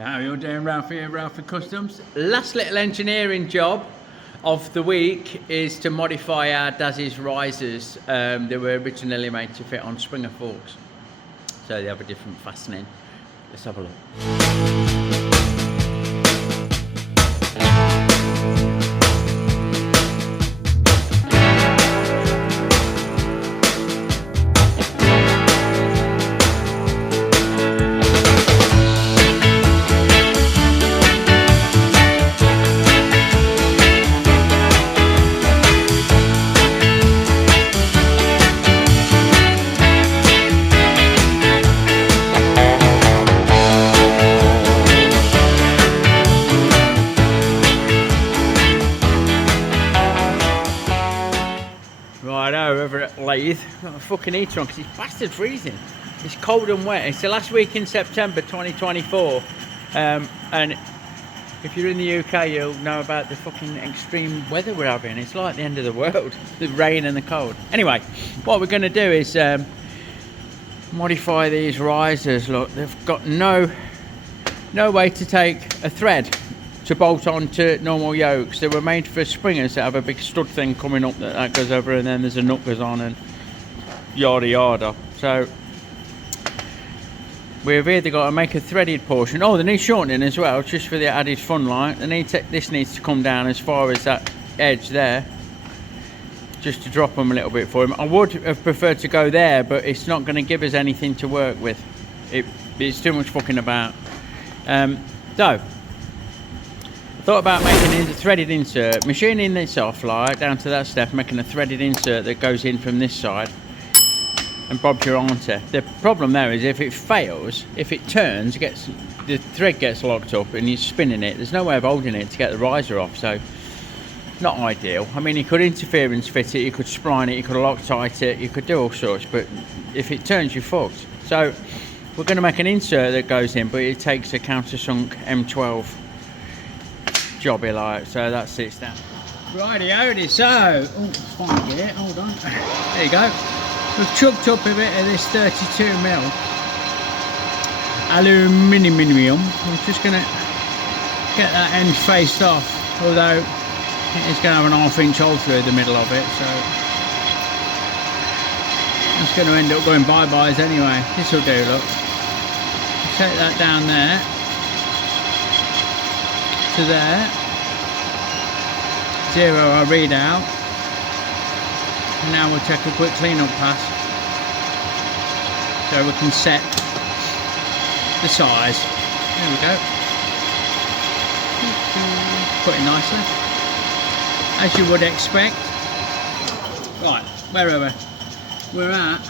How are you doing, Ralfy at Ralfy Customs? Last little engineering job of the week is to modify our Daz's risers. They were originally made to fit on Springer forks, so they have a different fastening. Let's have a look. Over at Lathe, got a fucking heater on because it's bastard freezing. It's cold and wet. It's the last week in September 2024, and if you're in the UK, you'll know about the fucking extreme weather we're having. It's like the end of the world, the rain and the cold. Anyway, what we're going to do is modify these risers. Look, they've got no way to take a thread to bolt onto normal yokes. They were made for springers that have a big stud thing coming up that goes over, and then there's a nut goes on, and yada yada. So we've either got to make a threaded portion. Oh, they need shortening as well, just for the added fun. Like this needs to come down as far as that edge there, just to drop them a little bit for him. I would have preferred to go there, but it's not going to give us anything to work with. It's too much fucking about. So I thought about making a threaded insert, machining this off like down to that step, making a threaded insert that goes in from this side and bobs your onto. The problem there is if it fails, if it turns, the thread gets locked up and you're spinning it. There's no way of holding it to get the riser off, so not ideal. I mean, you could interference fit it, you could spline it, you could Loctite it, you could do all sorts, but if it turns, you're fucked. So we're going to make an insert that goes in, but it takes a countersunk M12 jobby like, so that sits down. Righty-o-dy, so, fine gear, hold on, there you go. We've chucked up a bit of this 32mm aluminium. We're just going to get that end faced off, although it's going to have an 1/2 inch hole through the middle of it, so it's going to end up going bye-byes anyway. This will do, look. Take that down there to there, 0 our readout, and now we'll take a quick clean up pass so we can set the size. There we go, put it nicely as you would expect. Right, where are we? We're at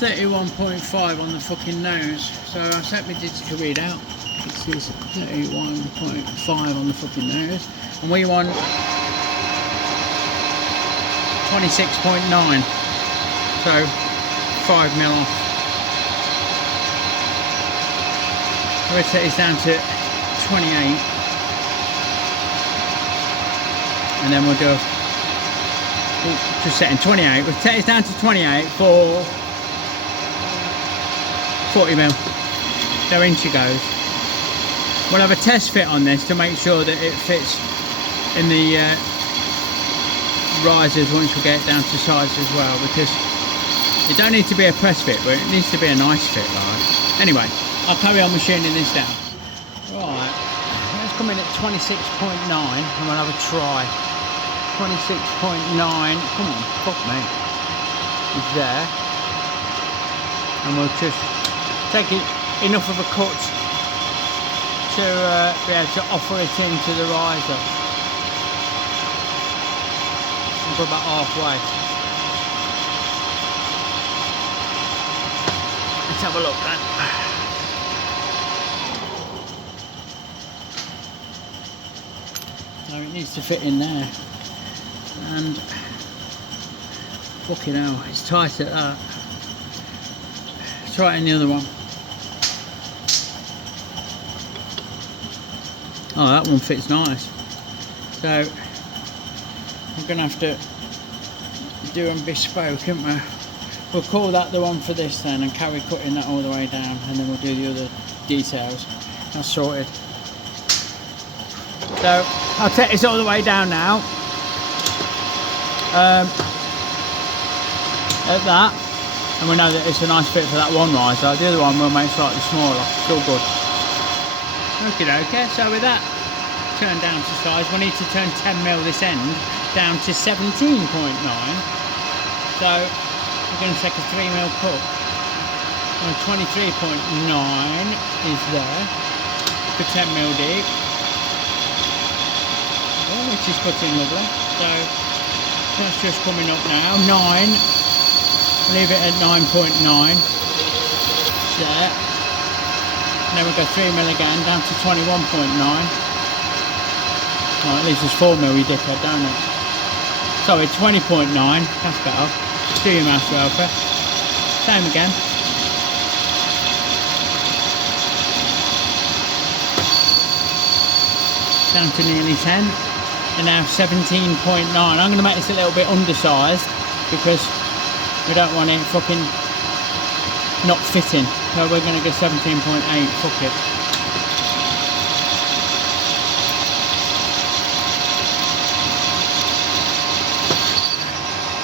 31.5 on the fucking nose, so I set my digital readout. It says 31.5 on the fucking nose, and we want 26.9, so 5mm off. We'll set this down to 28, and then we'll do just setting 28. We'll set this down to 28 for 40mm. So in she goes. We'll have a test fit on this to make sure that it fits in the risers once we get it down to size as well, because it don't need to be a press fit, but it needs to be a nice fit like. Anyway, I'll carry on machining this down. Right, let's come in at 26.9 and we'll have a try. 26.9, come on, fuck me, is there, and we'll just take it enough of a cut to be able to offer it into the riser. We'll go about halfway. Let's have a look then. So it needs to fit in there, and fucking hell, it's tight at that. Let's try it in the other one. Oh, that one fits nice. So I'm going to have to do them bespoke, isn't we? we'll call that the one for this then, and carry cutting that all the way down, and then we'll do the other details. That's sorted. So I'll take this all the way down now. At that, and we know that it's a nice fit for that one riser. The other one we'll make slightly smaller. It's all good. Okay, so with that turn down to size, we need to turn 10mm this end down to 17.9. So we're going to take a 3mm cut. And 23.9 is there for 10mm deep, which is cutting lovely. So that's just coming up now. 9. Leave it at 9.9. There. And then we'll go 3mm again down to 21.9. Right, at least it's 4mm, you dickhead, don't it? Sorry, 20.9. That's better. Do your maths, Ralfy. Same again. Down to nearly 10. And now 17.9. I'm going to make this a little bit undersized because we don't want it fucking not fitting. So we're going to go 17.8. Fuck it.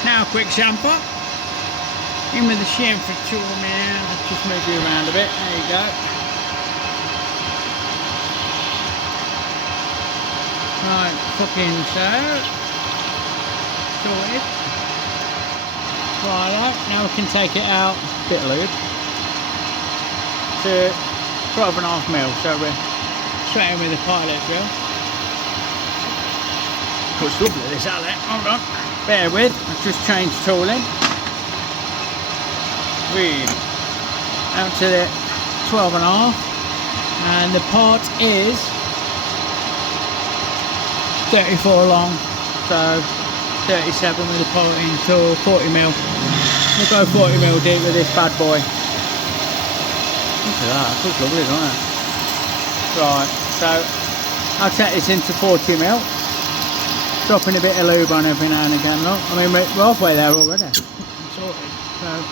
Now a quick chamfer. In with the chamfer tool now. Let's just move you around a bit. There you go. Right, fucking so. Sorted. Right, now we can take it out. Bit of lube. To 12.5mm, so we're straight in with the pilot drill. Looks lovely this outlet. Hold on. Bear with, I've just changed tooling. Read. Out to the 12.5, and the part is 34 long, so 37 with the piloting tool, 40mm. We'll go 40mm deep with this bad boy. Look at that, looks lovely, doesn't it? Right, so I'll take this into 40mm. Dropping a bit of lube on every now and again, look. I mean, we're halfway there already. Sorted. So,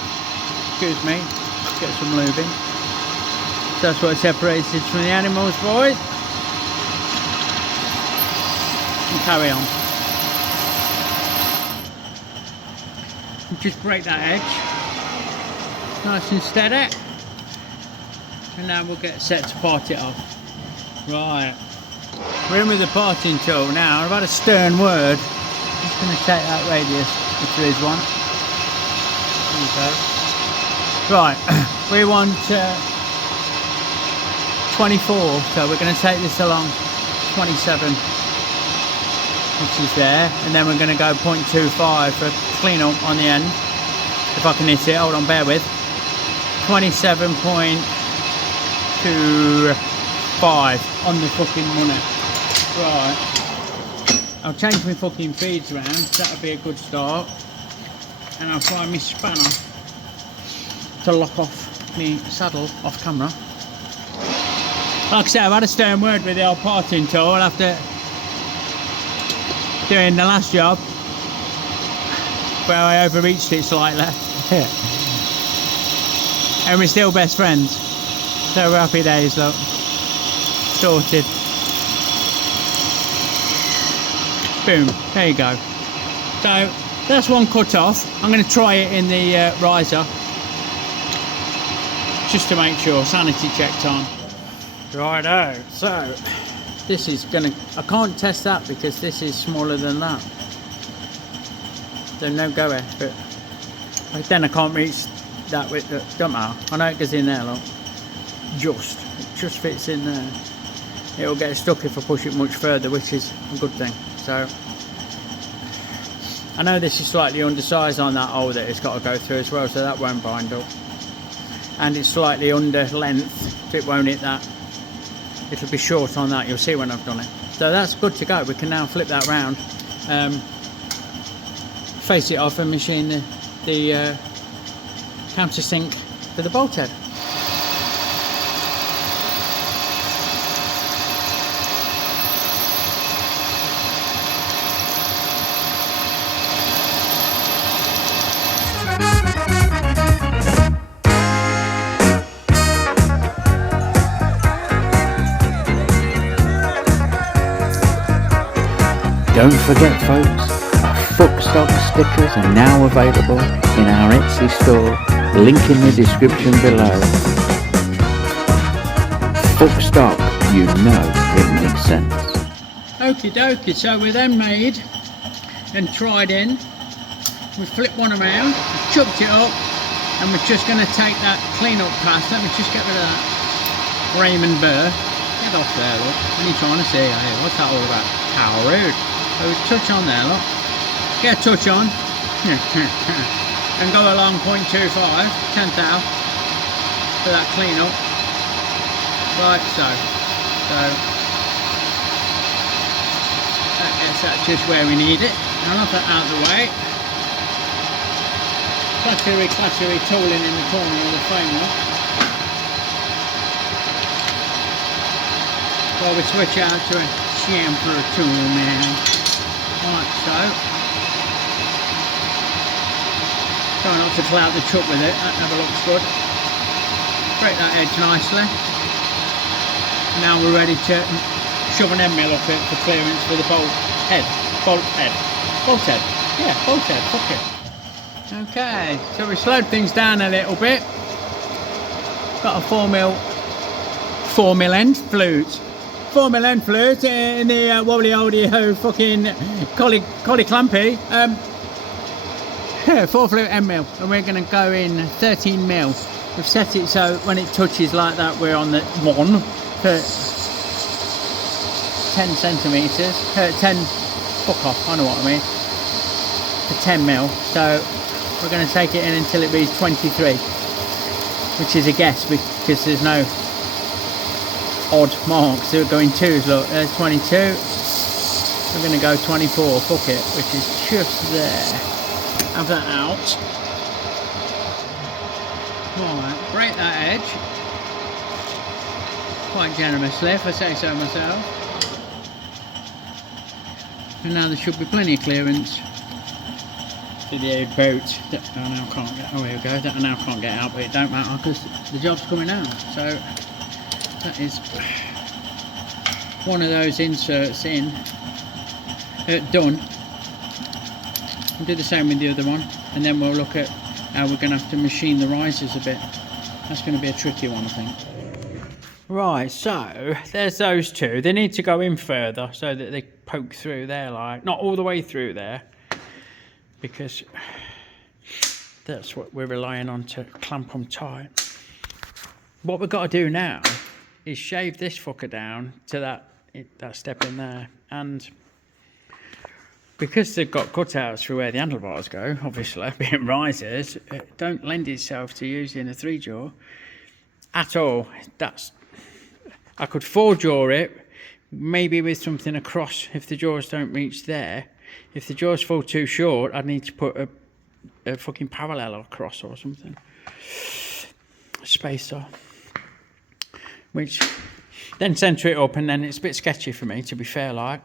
excuse me, get some lube in. So that's what separates it from the animals, boys. And carry on. And just break that edge. Nice and steady. And now we'll get set to part it off. Right. We're in with the parting tool now. I've had a stern word. I'm just going to take that radius, if there is one. There you go. Right, we want 24, so we're going to take this along 27, which is there, and then we're going to go 0.25 for clean up on the end. If I can hit it, hold on, bear with. 27.25 on the fucking money. Right, I'll change my fucking feeds around, that'll be a good start. And I'll find my spanner to lock off my saddle off camera. Like I said, I've had a stern word with the old parting tool after doing the last job where I overreached it slightly. And we're still best friends. So happy days, look. Sorted. Boom, there you go. So that's one cut off. I'm going to try it in the riser just to make sure, sanity check time. Righto, so this is going to, I can't test that because this is smaller than that. So no go here, but then I can't reach that with the, don't matter. I know it goes in there, look. It just fits in there. It'll get stuck if I push it much further, which is a good thing. So I know this is slightly undersized on that hole that it's got to go through as well, so that won't bind up. And it's slightly under length, so it won't hit that. It'll be short on that, you'll see when I've done it. So that's good to go. We can now flip that round, face it off and machine the countersink for the bolt head. Don't forget folks, Fuck Stock stickers are now available in our Etsy store, link in the description below. Fuck Stock, you know it makes sense. Okie dokie, so we're then made and tried in. We flipped one around, chopped it up, and we're just going to take that clean up pass. Let me just get rid of that Raymond Burr. Get off there, look. What are you trying to say? Hey, what's that all about? How rude. So we touch on there, look. Get a touch on. And go along 0.25, 10th out for that clean up. Like so. So that gets that just where we need it. I'll have that out of the way. Clattery tooling in the corner of the framework. While we switch out to a chamfer tool, man. Like so. Try not to cloud the chuck with it, that never looks good. Break that edge nicely. Now we're ready to shove an end mill up it for clearance for the bolt head. Yeah, bolt head, fuck it. Okay, so we slowed things down a little bit. Got a 4mm end flute. 4mm end flute in the wobbly oldie ho fucking collie clampy. 4 flute end mill, and we're going to go in 13mm. We've set it so when it touches like that, we're on the 1 for 10 centimeters. 10. Fuck off, I know what I mean. For 10mm. So we're going to take it in until it reads 23, which is a guess because there's no odd marks. So we're going 2s. Look, there's 22. We're going to go 24. Fuck it, which is just there. Have that out. Alright, break that edge. Quite generously, if I say so myself. And now there should be plenty of clearance to the boat that I now can't get. Oh, here we go. That I now can't get out, but it don't matter because the job's coming out. So that is one of those inserts in. Done. We'll do the same with the other one, and then we'll look at how we're going to have to machine the risers a bit. That's going to be a tricky one, I think. Right, so there's those two. They need to go in further so that they poke through there, like not all the way through there, because that's what we're relying on to clamp them tight. What we've got to do now is shave this fucker down to that step in there, and because they've got cutouts for where the handlebars go, obviously, being risers, it don't lend itself to using a 3-jaw at all. I could 4-jaw it, maybe with something across if the jaws don't reach there. If the jaws fall too short, I'd need to put a fucking parallel across or something. A spacer. Which, then centre it up, and then it's a bit sketchy for me, to be fair, like.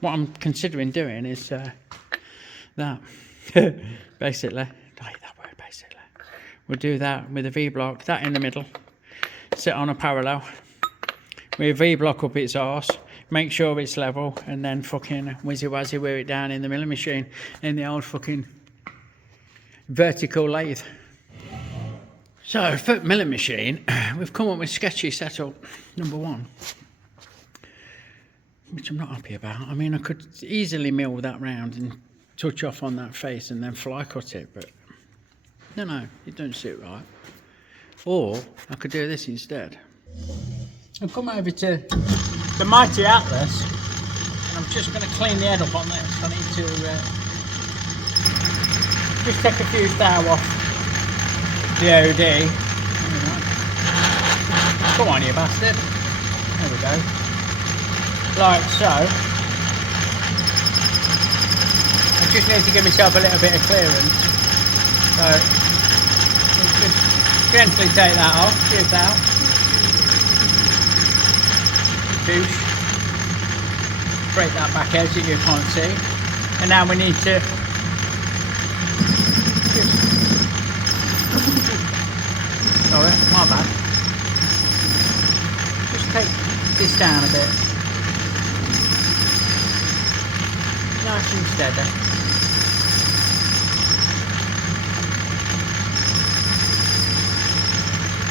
What I'm considering doing is that, basically, I hate that word, basically. We'll do that with a V-block, that in the middle, sit on a parallel, with a V-block up its arse, make sure it's level, and then fucking whizzy-wazzy wear it down in the milling machine, in the old fucking vertical lathe. So, for milling machine, we've come up with sketchy setup number 1. Which I'm not happy about. I mean, I could easily mill that round and touch off on that face and then fly cut it, but no, it don't sit right. Or I could do this instead. I've come over to the mighty Atlas, and I'm just going to clean the head up on this. I need to just take a few thou off the OD. Come on, you bastard. There we go. Like so. I just need to give myself a little bit of clearance. So just gently take that off, give that. Boosh. Break that back edge that you can't see. And now we need to sorry, my bad. Just take this down a bit. Nice and steady.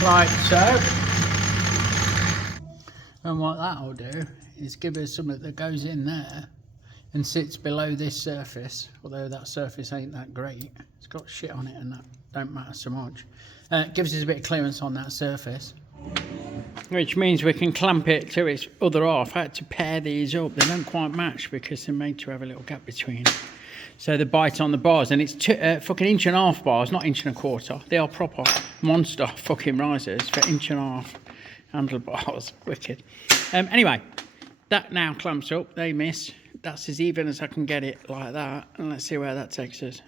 Like so. And what that'll do is give us something that goes in there and sits below this surface, although that surface ain't that great. It's got shit on it and that don't matter so much. It gives us a bit of clearance on that surface, which means we can clamp it to its other half. I had to pair these up. They don't quite match because they're made to have a little gap between. So they bite on the bars, and it's fucking 1.5 bars, not 1.25 inch. They are proper monster fucking risers for 1.5 inch handlebars. Wicked. Anyway, that now clamps up. They miss. That's as even as I can get it, like that. And let's see where that takes us.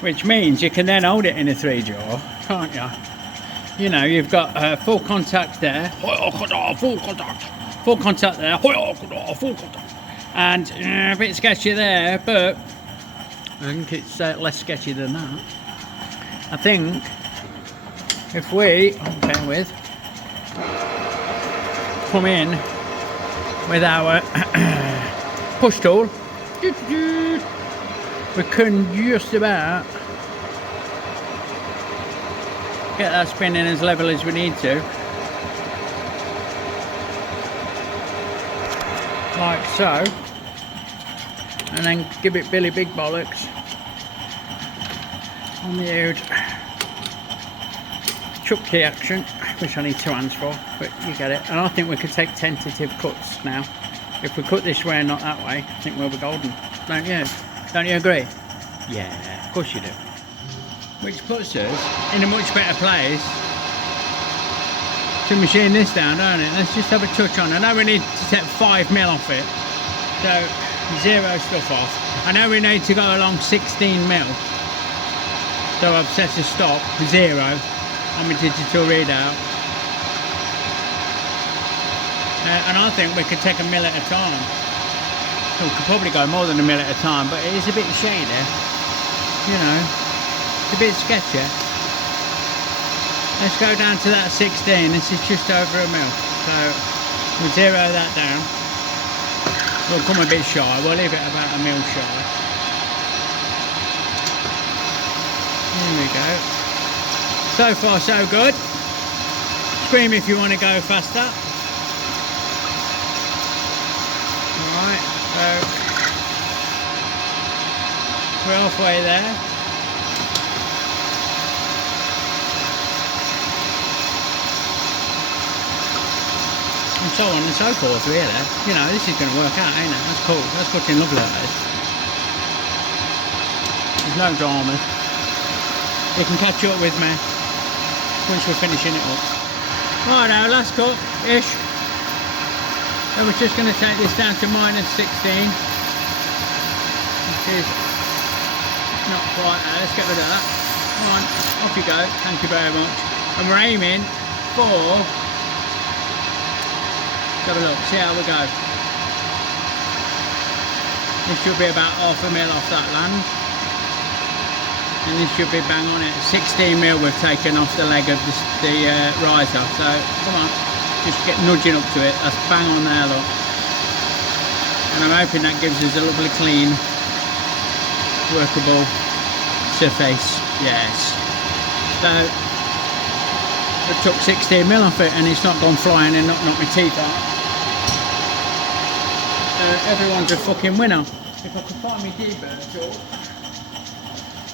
Which means you can then hold it in a 3-jaw, can't you? You know, you've got full contact there. Full contact. Full contact there. Full contact. And a bit sketchy there, but I think it's less sketchy than that. I think if we, bear with, come in with our push tool, we can just about get that spinning as level as we need to, like so, and then give it Billy Big Bollocks on the old chuck key action, which I need 2 hands for, but you get it. And I think we could take tentative cuts now. If we cut this way and not that way, I think we'll be golden. Don't you? Don't you agree? Yeah, of course you do. Which puts us in a much better place to machine this down, don't it? Let's just have a touch on. I know we need to take 5mm off it, so 0 stuff off. I know we need to go along 16mm, so I've set a stop, 0 on my digital readout. And I think we could take 1mm at a time. We could probably go more than 1mm at a time, but it is a bit shady, you know, it's a bit sketchy. Let's go down to that 16. This is just over 1mm, so we'll 0 that down. We'll come a bit shy, we'll leave it about 1mm shy. There we go. So far so good. Scream if you want to go faster. Alright, so we're halfway there. And so on and so forth, really. You know, this is going to work out, ain't it? That's cool. That's fucking lovely, that is. There's no dramas. You can catch up with me once we're finishing it up. Right now, last cut ish. So we're just going to take this down to -16, which is not quite there. Let's get rid of that. Come on, off you go. Thank you very much. And we're aiming for, let's have a look, see how we go. This should be about 0.5mm off that land. And this should be bang on it. 16mm we've taken off the leg of the riser. So come on, just get nudging up to it. That's bang on there, look. And I'm hoping that gives us a lovely clean, workable surface. Yes. So I took 16mm off it and it's not gone flying and not knocked my teeth out. Everyone's a fucking winner. If I could find my D-bird tool,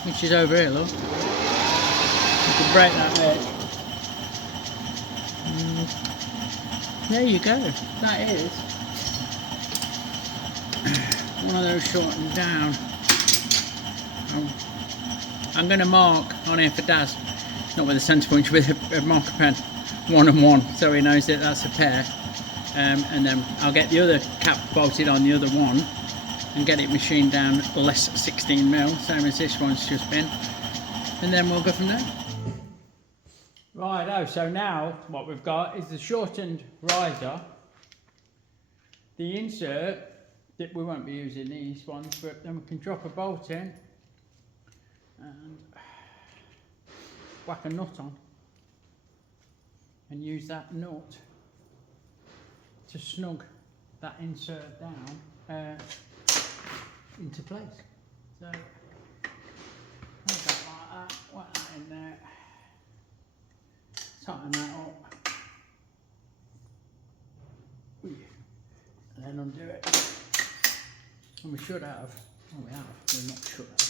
which is over here, look. You can break that edge. There you go. That is one of those shortened down. I'm going to mark on here for Daz, not with a centre punch, with a marker pen, 1 and 1, so he knows that that's a pair. And then I'll get the other cap bolted on the other one and get it machined down less 16mm, same as this one's just been, and then we'll go from there. Right, so now what we've got is the shortened riser, the insert, that we won't be using these ones, but then we can drop a bolt in and whack a nut on and use that nut to snug that insert down into place. So hold that like that, whack that in there, tighten that up, and then undo it. And we should have, oh we have, we're not should have.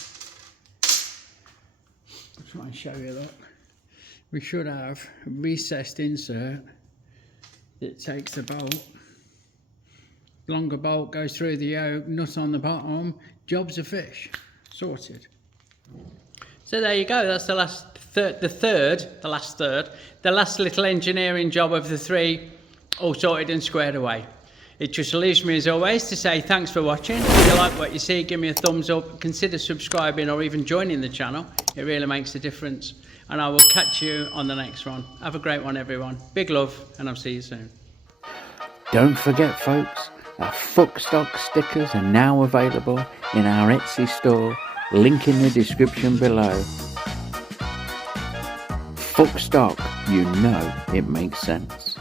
I'll try and show you that. We should have a recessed insert that takes the bolt. Longer bolt goes through the yoke, nut on the bottom, job's a fish. Sorted. So there you go, that's the last the last little engineering job of the 3, all sorted and squared away. It just leaves me as always to say thanks for watching. If you like what you see, give me a thumbs up, consider subscribing or even joining the channel. It really makes a difference. And I will catch you on the next one. Have a great one everyone. Big love and I'll see you soon. Don't forget folks, our Fuckstock stickers are now available in our Etsy store, link in the description below. Fuckstock, you know it makes sense.